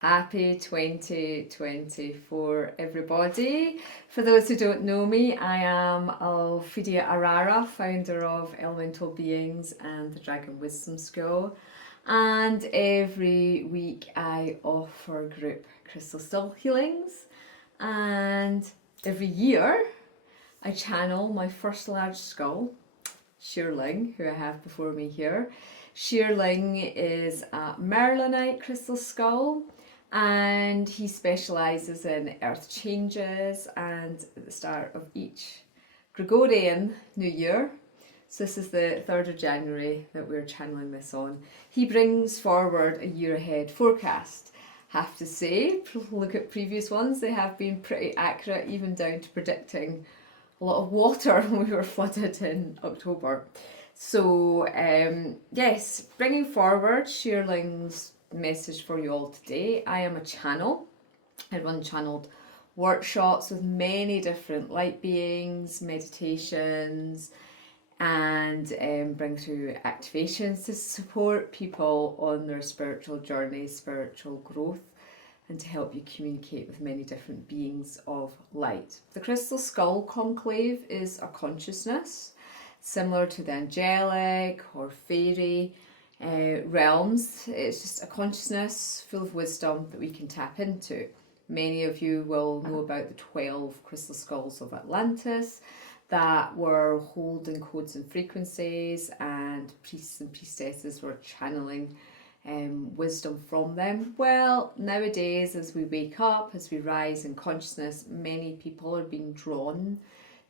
Happy 2024, everybody. For those who don't know me, I am Alphedia Arara, founder of Elemental Beings and the Dragon Wisdom School. And every week I offer group crystal still healings. And every year I channel my first large skull, Sherling, who I have before me here. Sherling is a Merlinite crystal skull, and he specialises in earth changes and at the start of each Gregorian New Year. So this is the 3rd of January that we're channeling this on. He brings forward a year ahead forecast. Have to say, look at previous ones, they have been pretty accurate, even down to predicting a lot of water when we were flooded in October. So yes, bringing forward Sherling's message for you all today. I am a channel. I run channeled workshops with many different light beings, meditations, and bring through activations to support people on their spiritual journey, spiritual growth, and to help you communicate with many different beings of light. The Crystal Skull Conclave is a consciousness similar to the angelic or fairy realms. It's just a consciousness full of wisdom that we can tap into. Many of you will know about the 12 crystal skulls of Atlantis that were holding codes and frequencies, and priests and priestesses were channeling wisdom from them. Well, nowadays, as we wake up, as we rise in consciousness, many people are being drawn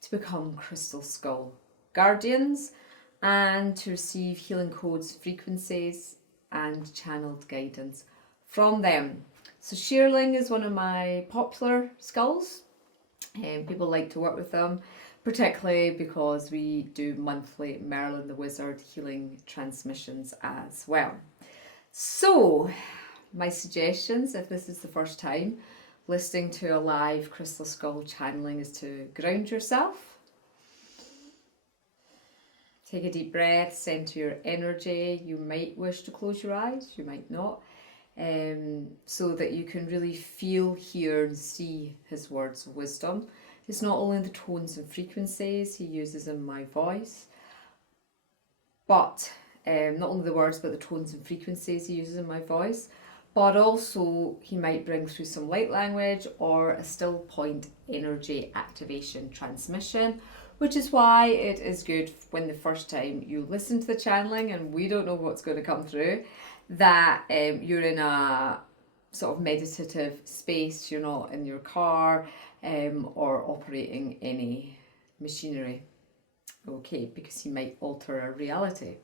to become crystal skull guardians and to receive healing codes, frequencies, and channeled guidance from them. So Sherling is one of my popular skulls, and people like to work with them, particularly because we do monthly Merlin the Wizard healing transmissions as well. So, my suggestions, if this is the first time listening to a live crystal skull channeling, is to ground yourself. Take a deep breath, center your energy. You might wish to close your eyes, you might not, so that you can really feel, hear, and see his words of wisdom. It's not only the tones and frequencies he uses in my voice, but not only the words, but the tones and frequencies he uses in my voice, but also he might bring through some light language or a still point energy activation transmission, which is why it is good when the first time you listen to the channeling, and we don't know what's going to come through, that you're in a sort of meditative space, you're not in your car or operating any machinery. Okay, because he might alter our reality.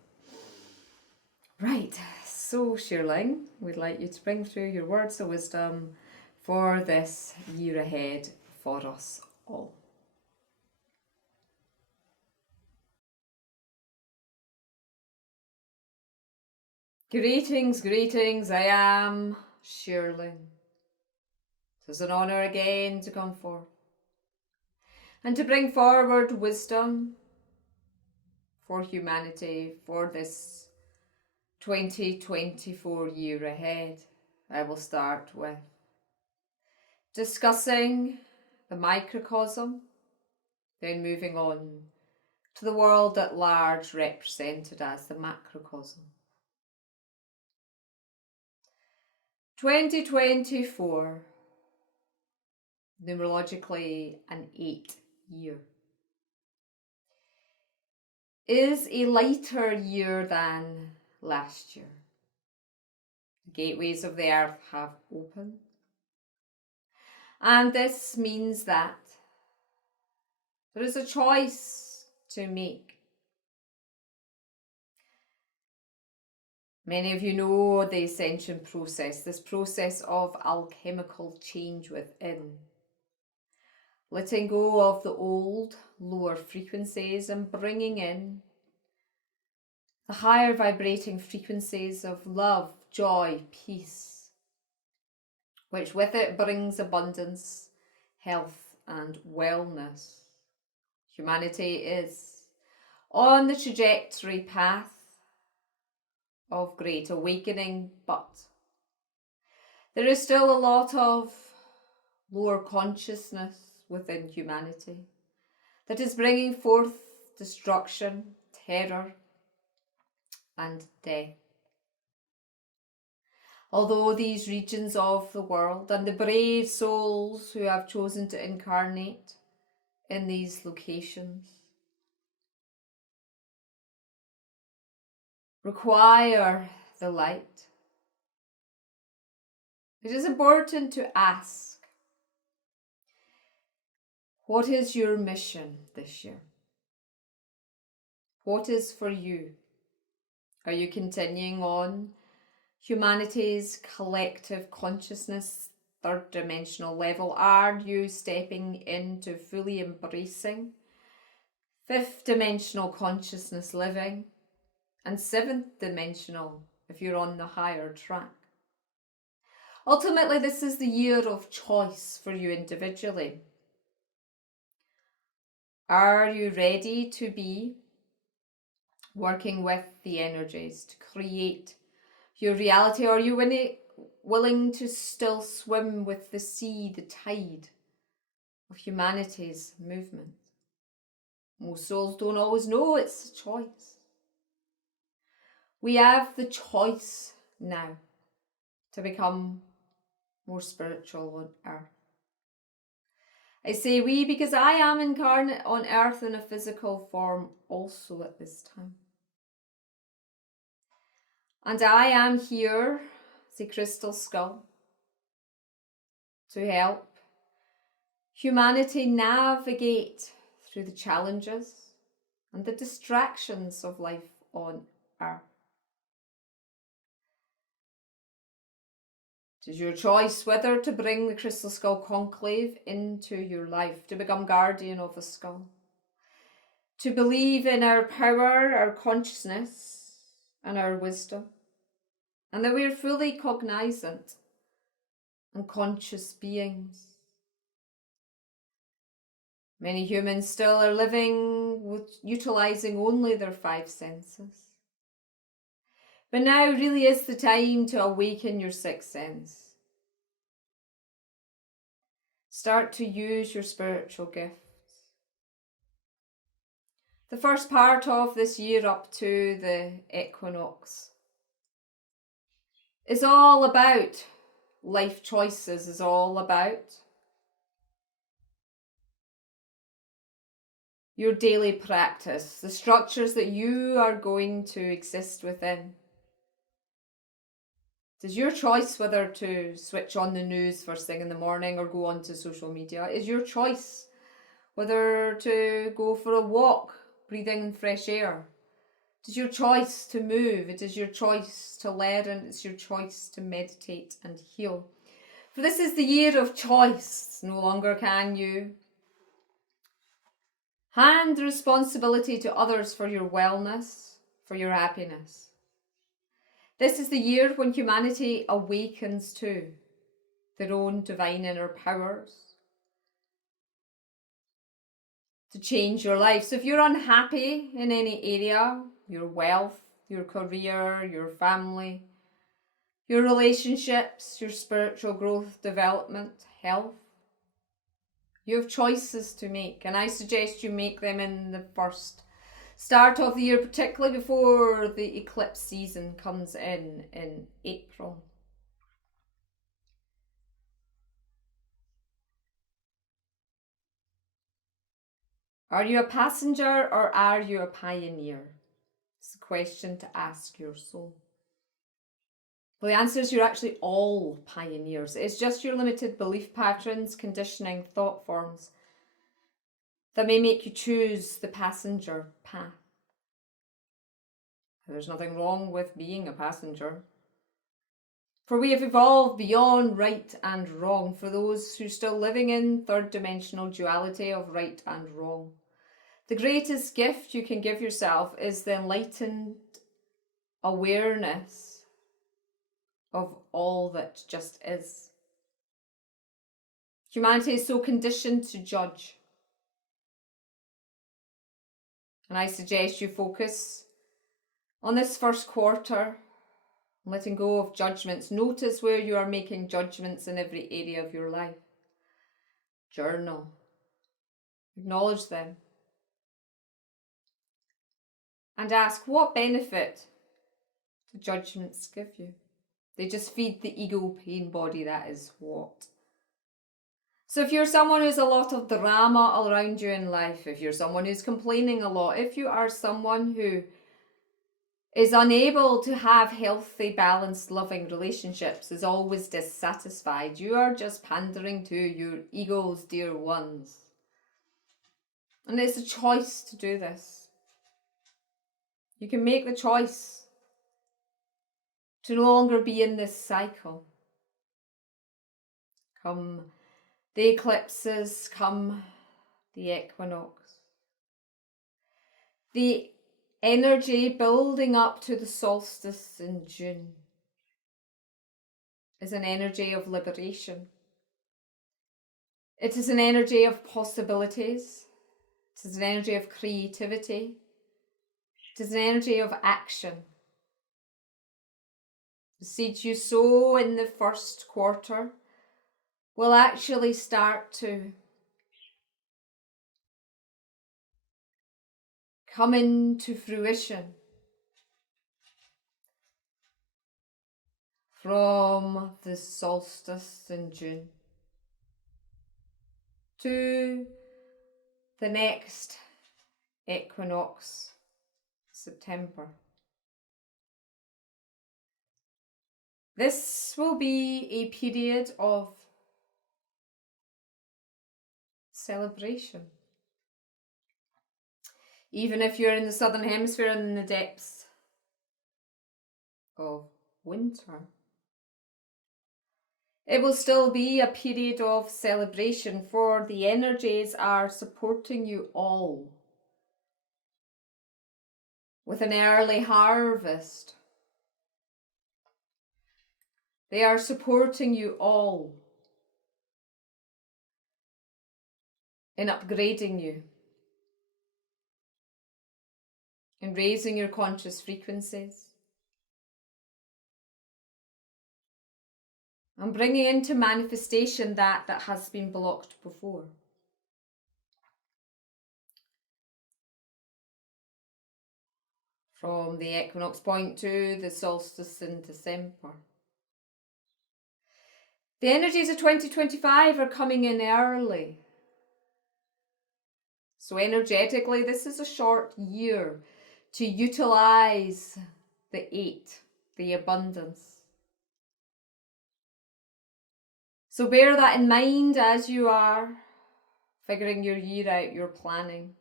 Right, so Sherling, we'd like you to bring through your words of wisdom for this year ahead for us all. Greetings, I am Sherling. It's an honour again to come forth and to bring forward wisdom for humanity for this 2024 year ahead. I will start with discussing the microcosm, then moving on to the world at large, represented as the macrocosm. 2024, numerologically an 8 year, is a lighter year than last year. The gateways of the earth have opened, and this means that there is a choice to make. Many of you know the ascension process, this process of alchemical change within. Letting go of the old, lower frequencies and bringing in the higher vibrating frequencies of love, joy, peace, which with it brings abundance, health, and wellness. Humanity is on the trajectory path of great awakening, but There is still a lot of lower consciousness within humanity that is bringing forth destruction, terror, and death. Although these regions of the world and the brave souls who have chosen to incarnate in these locations require the light, it is important to ask, what is your mission this year? What is for you? Are you continuing on humanity's collective consciousness, third dimensional level? Are you stepping into fully embracing fifth dimensional consciousness living and seventh dimensional if you're on the higher track? Ultimately, this is the year of choice for you individually. Are you ready to be working with the energies to create your reality? Or are you willing to still swim with the sea, the tide of humanity's movement? Most souls don't always know it's a choice. We have the choice now to become more spiritual on earth. I say we because I am incarnate on earth in a physical form also at this time. And I am here as a crystal skull to help humanity navigate through the challenges and the distractions of life on earth. It is your choice whether to bring the Crystal Skull Conclave into your life, to become guardian of the skull, to believe in our power, our consciousness, and our wisdom, and that we are fully cognizant and conscious beings. Many humans still are living with utilising only their five senses. But now really is the time to awaken your sixth sense. Start to use your spiritual gifts. The first part of this year up to the equinox is all about life choices, is all about your daily practice, the structures that you are going to exist within. It is your choice whether to switch on the news first thing in the morning or go onto social media. It is your choice whether to go for a walk, breathing fresh air. It is your choice to move. It is your choice to learn. It's your choice to meditate and heal. For this is the year of choice. No longer can you hand the responsibility to others for your wellness, for your happiness. This is the year when humanity awakens to their own divine inner powers to change your life. So if you're unhappy in any area, your wealth, your career, your family, your relationships, your spiritual growth, development, health, you have choices to make, and I suggest you make them in the first start of the year, particularly before the eclipse season comes in April. Are you a passenger or are you a pioneer? It's a question to ask your soul. Well, the answer is you're actually all pioneers. It's just your limited belief patterns, conditioning, thought forms that may make you choose the passenger path. There's nothing wrong with being a passenger. For we have evolved beyond right and wrong for those who are still living in third dimensional duality of right and wrong. The greatest gift you can give yourself is the enlightened awareness of all that just is. Humanity is so conditioned to judge. And I suggest you focus on this first quarter letting go of judgments. Notice where you are making judgments in every area of your life. Journal. Acknowledge them. And ask, what benefit do judgments give you? They just feed the ego pain body, that is what. So if you're someone who's a lot of drama around you in life, if you're someone who's complaining a lot, if you are someone who is unable to have healthy, balanced, loving relationships, is always dissatisfied, you are just pandering to your ego's dear ones. And it's a choice to do this. You can make the choice to no longer be in this cycle. Come the eclipses, come the equinox. The energy building up to the solstice in June is an energy of liberation. It is an energy of possibilities. It is an energy of creativity. It is an energy of action. The seeds you sow in the first quarter will actually start to come into fruition from the solstice in June to the next equinox, September. This will be a period of celebration. Even if you're in the southern hemisphere and in the depths of winter, it will still be a period of celebration, for the energies are supporting you all with an early harvest. They are supporting you all in upgrading you, in raising your conscious frequencies, and bringing into manifestation that has been blocked before. From the equinox point to the solstice in December. The energies of 2025 are coming in early. So energetically, this is a short year to utilise the 8, the abundance. So bear that in mind as you are figuring your year out, your planning.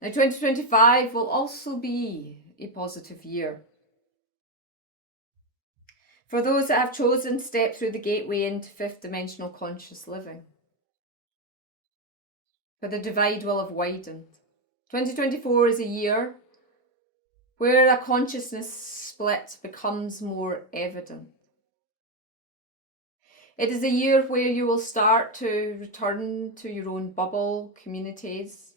Now 2025 will also be a positive year for those that have chosen to step through the gateway into 5th dimensional conscious living. But the divide will have widened. 2024 is a year where a consciousness split becomes more evident. It is a year where you will start to return to your own bubble, communities.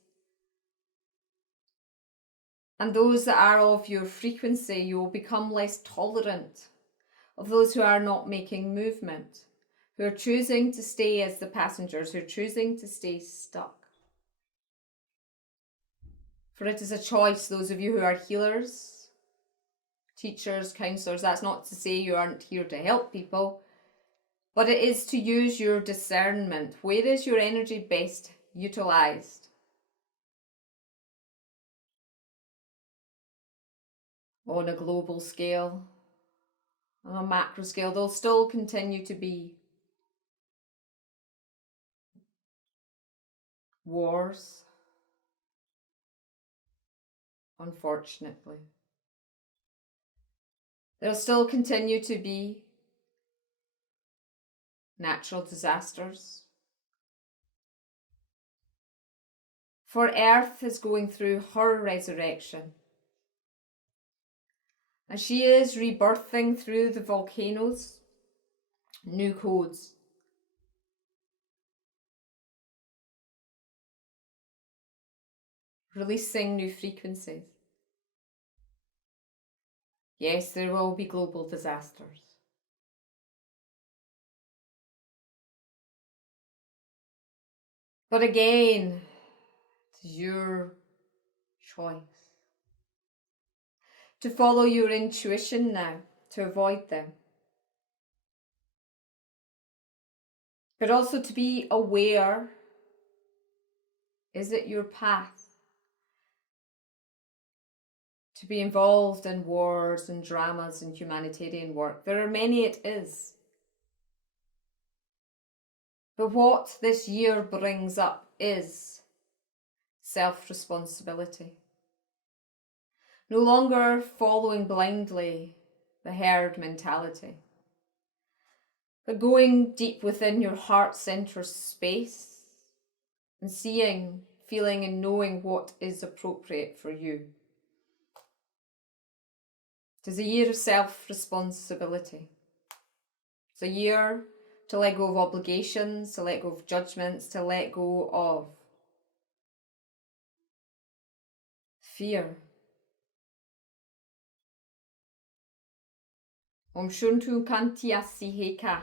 And those that are of your frequency, you will become less tolerant of those who are not making movement, who are choosing to stay as the passengers, who are choosing to stay stuck. For it is a choice, those of you who are healers, teachers, counsellors, that's not to say you aren't here to help people, but it is to use your discernment. Where is your energy best utilised? On a global scale, on a macro scale, there'll still continue to be wars, unfortunately. There'll still continue to be natural disasters. For Earth is going through her resurrection. And she is rebirthing through the volcanoes, new codes. Releasing new frequencies. Yes, there will be global disasters. But again, it's your choice to follow your intuition now, to avoid them. But also to be aware, is it your path to be involved in wars and dramas and humanitarian work? There are many it is. But what this year brings up is self-responsibility. No longer following blindly the herd mentality, but going deep within your heart center space and seeing, feeling and knowing what is appropriate for you. It is a year of self-responsibility. It's a year to let go of obligations, to let go of judgments, to let go of fear. Om shuntu kantiasi heka,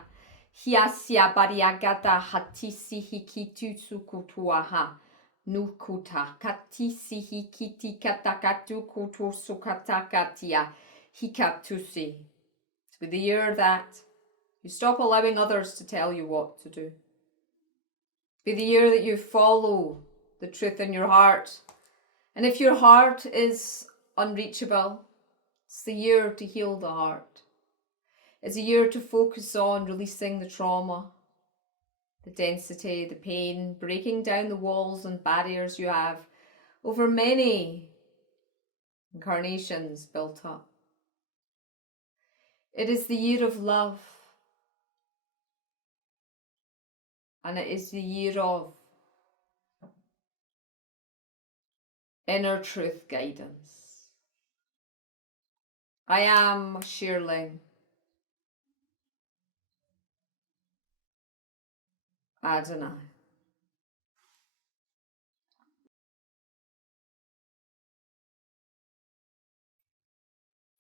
hiasia bariagata hatisi hikitu sukutuaha, nukuta katisi hikiti katakatu kutu sukatakatia hikatusi. To be the year that you stop allowing others to tell you what to do. Be the year that you follow the truth in your heart. And if your heart is unreachable, it's the year to heal the heart. It's a year to focus on releasing the trauma, the density, the pain, breaking down the walls and barriers you have over many incarnations built up. It is the year of love, and it is the year of inner truth guidance. I am Sherling Adonai.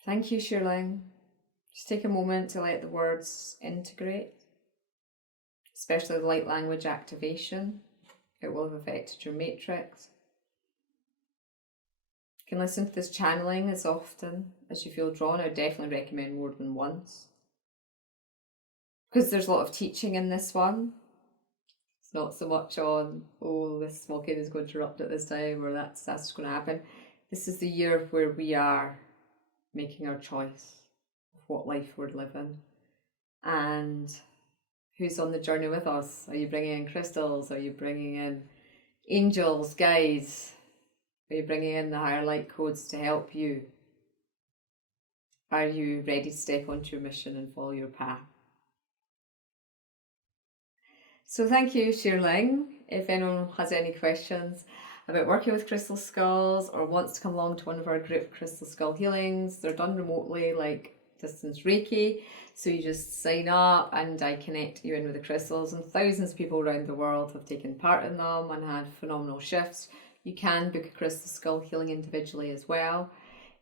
Thank you, Sherling. Just take a moment to let the words integrate, especially the light language activation. It will have affected your matrix. You can listen to this channeling as often as you feel drawn. I definitely recommend more than once, because there's a lot of teaching in this one. It's not so much on, oh, this smoking is going to erupt at this time, or that's going to happen. This is the year where we are making our choice of what life we're living and who's on the journey with us. Are you bringing in crystals? Are you bringing in angels, guides? Are you bringing in the higher light codes to help you? Are you ready to step onto your mission and follow your path? So thank you, Sherling. If anyone has any questions about working with crystal skulls or wants to come along to one of our group crystal skull healings, they're done remotely, like distance Reiki. So you just sign up and I connect you in with the crystals, and thousands of people around the world have taken part in them and had phenomenal shifts. You can book a crystal skull healing individually as well.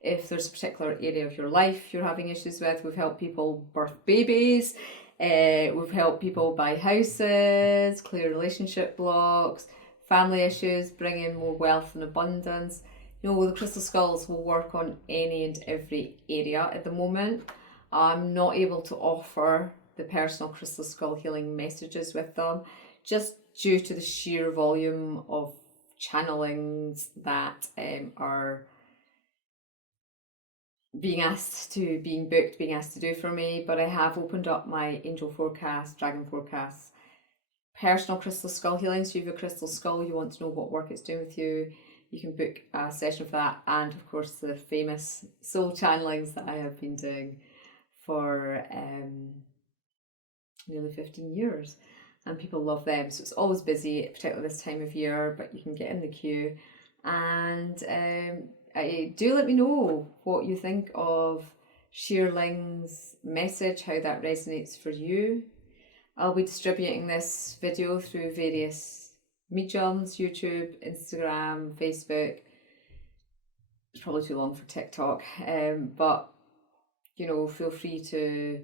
If there's a particular area of your life you're having issues with, we've helped people birth babies, we've helped people buy houses, clear relationship blocks, family issues, bring in more wealth and abundance. You know, the crystal skulls will work on any and every area. At the moment, I'm not able to offer the personal crystal skull healing messages with them, just due to the sheer volume of channelings that are being asked to do for me. But I have opened up my angel forecast, dragon forecasts, personal crystal skull healing. So if you have a crystal skull, you want to know what work it's doing with you, you can book a session for that. And of course the famous soul channelings that I have been doing for nearly 15 years, and people love them. So it's always busy, particularly this time of year, but you can get in the queue. And do let me know what you think of Sherling's message, how that resonates for you. I'll be distributing this video through various mediums, YouTube, Instagram, Facebook. It's probably too long for TikTok, but feel free to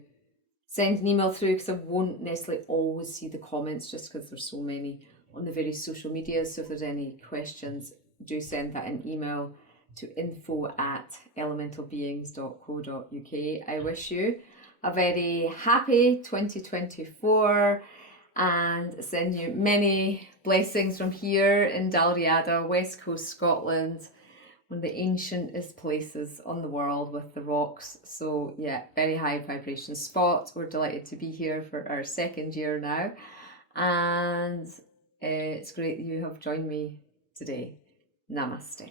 send an email through, because I won't necessarily always see the comments just because there's so many on the various social medias. So if there's any questions, do send that an email to info@elementalbeings.co.uk. I wish you a very happy 2024 and send you many blessings from here in Dalriada, West Coast Scotland, one of the ancientest places on the world with the rocks. So yeah, very high vibration spot. We're delighted to be here for our second year now, and it's great that you have joined me today. Namaste.